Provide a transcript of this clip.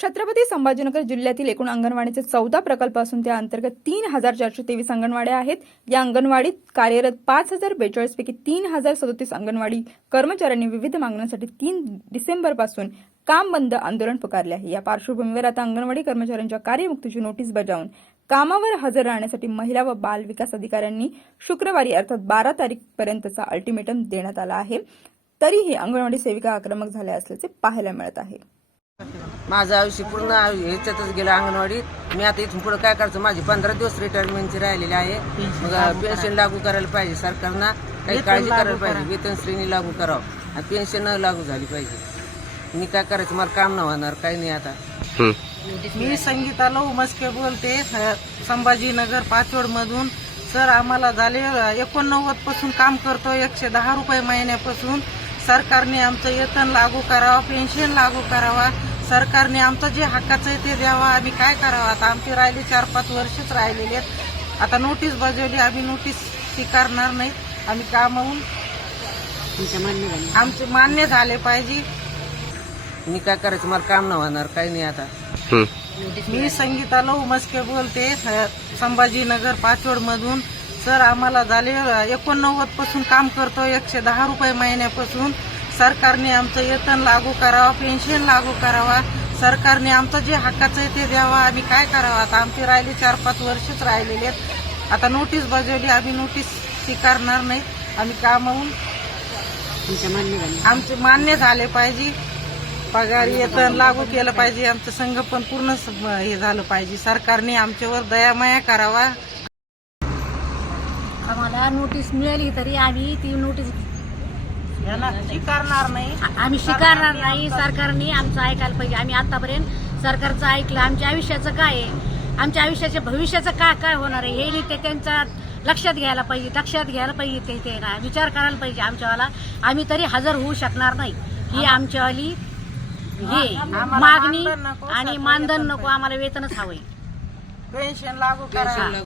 छत्रपती संभाजीनगर जिल्ह्यातील एकूण अंगणवाडीचे चौदा प्रकल्प असून त्या अंतर्गत तीन हजार चारशे तेवीस अंगणवाड्या आहेत. या अंगणवाडीत कार्यरत पाच हजार बेचाळीस पैकी तीन हजार सदोतीस अंगणवाडी कर्मचाऱ्यांनी विविध मागण्यांसाठी तीन डिसेंबरपासून काम बंद आंदोलन पुकारले आहे. या पार्श्वभूमीवर आता अंगणवाडी कर्मचाऱ्यांच्या कार्यमुक्तीची नोटीस बजावून कामावर हजर राहण्यासाठी महिला व बाल विकास अधिकाऱ्यांनी शुक्रवारी अर्थात बारा तारीखपर्यंतचा अल्टिमेटम देण्यात आला आहे. तरीही अंगणवाडी सेविका आक्रमक झाल्या असल्याचे पाहायला मिळत आहे. माझं आयुष्य पूर्ण ह्याच्यातच गेलं अंगणवाडीत. मी आता इथून पुढे काय करायचं माझी पंधरा दिवस रिटायरमेंटची राहिलेली आहे. मग पेन्शन लागू करायला पाहिजे सरकारना. काही काळजी करायला पाहिजे. वेतन श्रेणी लागू करावं. आणि पेन्शन लागू झाली पाहिजे. मी काय करायचं मला काम न होणार काही नाही आता. मी संगीता लहू मस्के बोलते. संभाजीनगर पाचवड मधून सर आम्हाला झाले एकोणनव्वदपासून काम करतो एकशे दहा रुपये महिन्यापासून. सरकारने आमचं वेतन लागू करावं पेन्शन लागू करावा. सरकारने आमचं जे हक्काचं आहे ते द्यावं. आम्ही काय करावं? आता आमची राहिली चार पाच वर्षच राहिलेली आहेत. आता नोटीस बजावली आम्ही नोटीस स्वीकारणार नाही. आम्ही कामावून आमचे मान्य झाले पाहिजे. मी काय करायचं? मला काम न होणार काही नाही आता. मी संगीता लहू मस्के बोलते संभाजीनगर पाचवड मधून सर आम्हाला झाले एकोणनव्वदपासून काम करतो एकशे दहा रुपये महिन्यापासून. सरकारने आमचं वेतन लागू करावं पेन्शन लागू करावा. सरकारने आमचं जे हक्काचं आहे ते द्यावं. आम्ही काय करावं? आता आमची राहिली चार पाच वर्षच राहिलेली आहेत. आता नोटीस बजावली आम्ही नोटीस स्वीकारणार नाही. आम्ही कामावून आमचे मान्य झाले पाहिजे. पगार वेतन लागू केलं पाहिजे. आमचं संघ पण पूर्ण हे झालं पाहिजे. सरकारने आमच्यावर दयामाया करावा. आम्हाला नोटीस मिळाली तरी आम्ही ती नोटीस याला स्वीकारणार नाही. आम्ही स्वीकारणार नाही सरकारने आमचं ऐकायला पाहिजे. आम्ही आतापर्यंत सरकारचं ऐकलं. आमच्या आयुष्याचं काय आहे? आमच्या आयुष्याच्या भविष्याचं काय काय होणार आहे? हे ते त्यांच्या लक्षात घ्यायला पाहिजे. लक्षात घ्यायला पाहिजे ते ते ना. विचार करायला पाहिजे आमच्यावाला. आम्ही तरी हजर होऊ शकणार नाही. ही आमच्यावाली हे मागणी आणि मानधन नको. आम्हाला वेतनच हवंय. पेन्शन लागू करा.